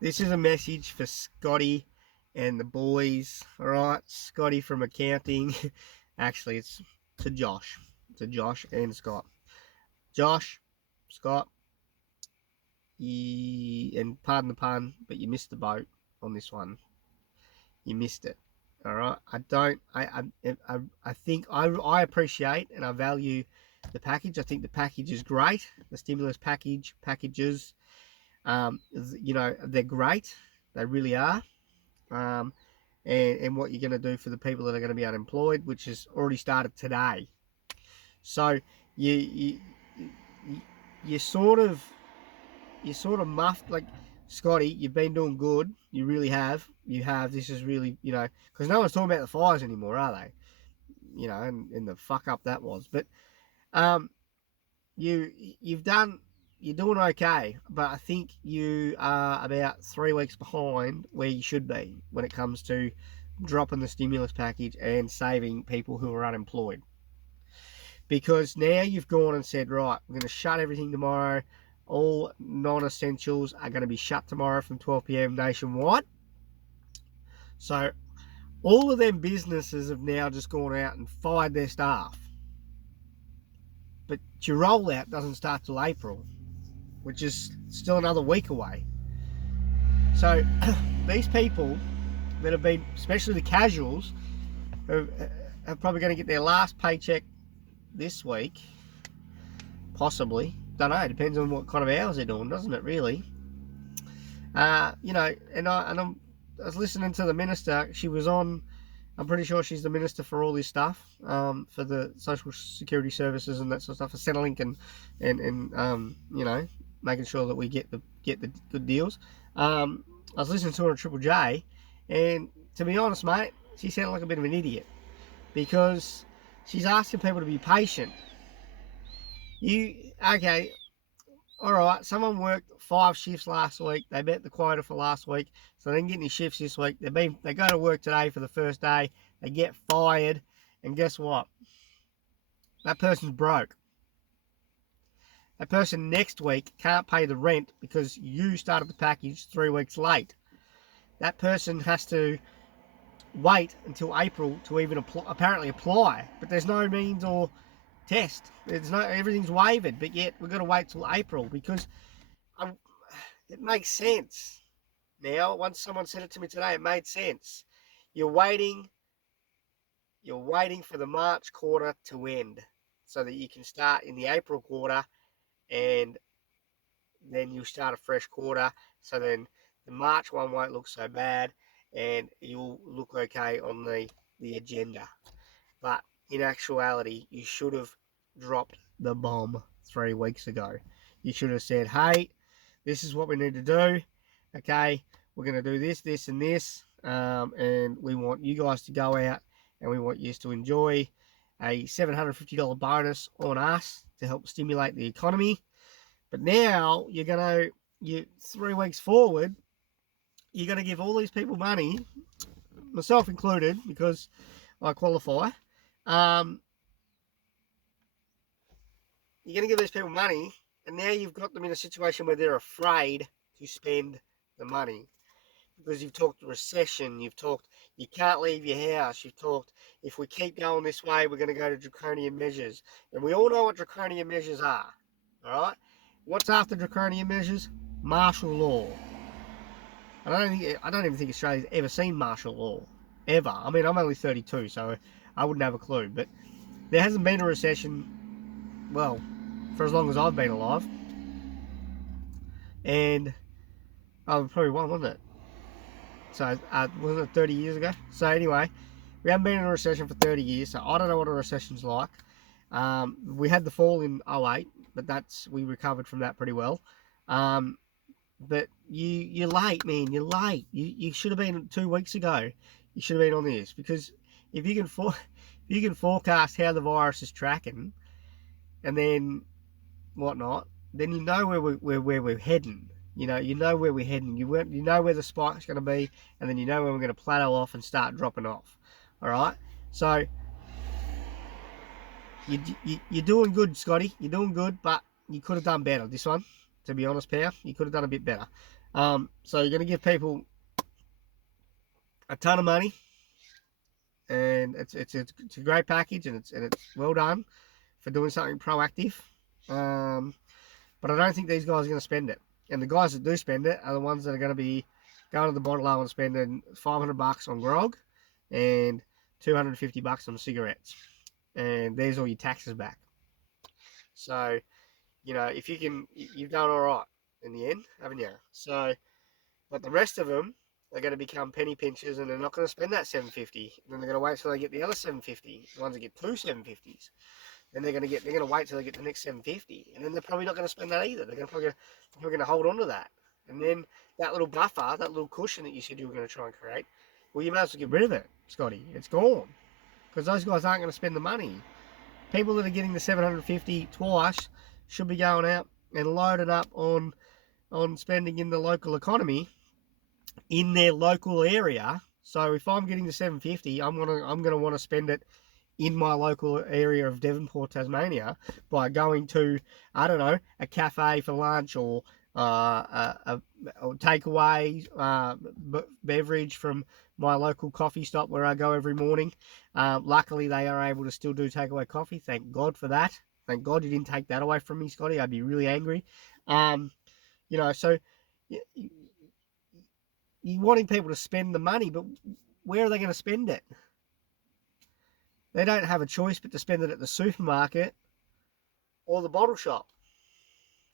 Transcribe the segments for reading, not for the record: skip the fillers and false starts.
This is a message for Scotty and the boys. All right, Scotty from accounting. Actually, it's to Josh. To Josh and Scott. Josh, Scott, and pardon the pun, but you missed the boat on this one. You missed it. All right. I don't. I think I appreciate and I value the package. I think the package is great. The stimulus packages. They're great. They really are. Um, and what you're going to do for the people that are going to be unemployed, which has already started today. So you you you, you sort of muffed, like, Scotty. You've been doing good. You really have. You have. This is really, because no one's talking about the fires anymore, are they? And the fuck up that was. But um, you you've done. You're doing okay, but I think you are about 3 weeks behind where you should be when it comes to dropping the stimulus package and saving people who are unemployed. Because now you've gone and said, right, we're going to shut everything tomorrow. All non-essentials are going to be shut tomorrow from 12 p.m. nationwide. So all of them businesses have now just gone out and fired their staff. But your rollout doesn't start till April, which is still another week away. So these people that have been, especially the casuals, are probably going to get their last paycheck this week, possibly. Don't know. It depends on what kind of hours they're doing, doesn't it? Really. I was listening to the minister. She was on. I'm pretty sure she's the minister for all this stuff, for the social security services and that sort of stuff, for Centrelink and making sure that we get the good deals. I was listening to her on Triple J, and to be honest, mate, she sounded like a bit of an idiot because she's asking people to be patient. Okay, all right, someone worked 5 shifts last week. They met the quota for last week, so they didn't get any shifts this week. They go to work today for the first day. They get fired, and guess what? That person's broke. That person next week can't pay the rent because you started the package 3 weeks late. That person has to wait until April to even apparently apply, but there's no means or test. Everything's waived, but yet we've got to wait till April because it makes sense. Now, once someone said it to me today, it made sense. You're waiting for the March quarter to end so that you can start in the April quarter, and then you'll start a fresh quarter. So then the March one won't look so bad, and you'll look okay on the agenda. But in actuality, you should have dropped the bomb 3 weeks ago. You should have said, hey, this is what we need to do. Okay, we're going to do this, this, and this. And we want you guys to go out and we want you to enjoy a $750 bonus on us to help stimulate the economy. But now you 3 weeks forward, you're going to give all these people money, myself included, because I qualify. You're going to give these people money, and now you've got them in a situation where they're afraid to spend the money because you've talked recession, you've talked you can't leave your house, you've talked if we keep going this way, we're going to go to draconian measures, and we all know what draconian measures are. All right, what's after draconian measures? Martial law. I don't even think Australia's ever seen martial law, ever. I mean, I'm only 32, so I wouldn't have a clue, but there hasn't been a recession, well, for as long as I've been alive. And probably one, wasn't it? So wasn't it 30 years ago? So anyway, we haven't been in a recession for 30 years, so I don't know what a recession's like. We had the fall in 08, but we recovered from that pretty well. But you're late, man. You're late. You should have been 2 weeks ago. You should have been on this, because if you can forecast how the virus is tracking, and then whatnot, then you know where we're heading. You know where we're heading. You know where the spike's going to be, and then you know where we're going to plateau off and start dropping off. All right. So you're doing good, Scotty. You're doing good, but you could have done better. This one, to be honest, pal, you could have done a bit better. So you're going to give people a ton of money, and it's a great package, and it's well done for doing something proactive. But I don't think these guys are going to spend it. And the guys that do spend it are the ones that are going to be going to the bottle and spending $500 on grog and $250 on cigarettes. And there's all your taxes back. So, if you can, you've done all right in the end, haven't you? So, but the rest of them are going to become penny pinchers, and they're not going to spend that 750. And then they're going to wait till they get the other 750. The ones that get two 750s. Then they're going to wait till they get the next 750, and then they're probably not going to spend that either. They're probably going to hold on to that, and then that little buffer, that little cushion that you said you were going to try and create, well, you might as well get rid of it, Scotty. It's gone, because those guys aren't going to spend the money. People that are getting the 750 twice should be going out and loaded up on spending in the local economy in their local area. So if I'm getting the 750, I'm gonna want to spend it in my local area of Devonport, Tasmania, by going to, I don't know, a cafe for lunch, or a takeaway beverage from my local coffee stop where I go every morning. Luckily, they are able to still do takeaway coffee. Thank God for that. Thank God you didn't take that away from me, Scotty. I'd be really angry. So you're wanting people to spend the money, but where are they going to spend it? They don't have a choice but to spend it at the supermarket or the bottle shop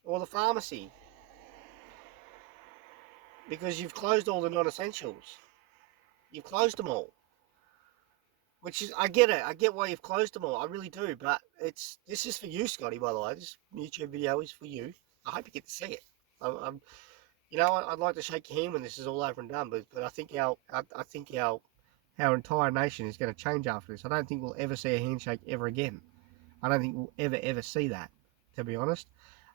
or the pharmacy, because you've closed all the non-essentials. You've closed them all. Which is, I get it. I get why you've closed them all. I really do. But this is for you, Scotty, by the way. This YouTube video is for you. I hope you get to see it. I'd like to shake your hand when this is all over and done, but I think our entire nation is going to change after this. I don't think we'll ever see a handshake ever again. I don't think we'll ever see that, to be honest.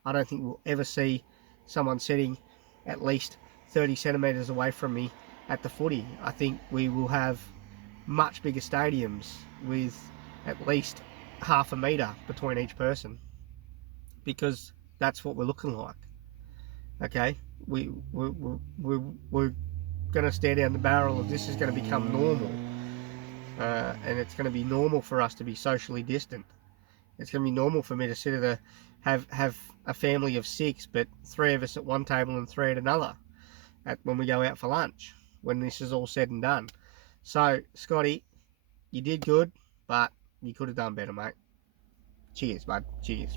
I don't think we'll ever see someone sitting at least 30 centimetres away from me at the footy. I think we will have much bigger stadiums with at least half a metre between each person, because that's what we're looking like. Okay? We're going to stare down the barrel of this is going to become normal. And it's going to be normal for us to be socially distant. It's going to be normal for me to sit at have a family of 6, but 3 of us at one table and 3 at another when we go out for lunch, when this is all said and done. So, Scotty, you did good, but you could have done better, mate. Cheers, bud. Cheers.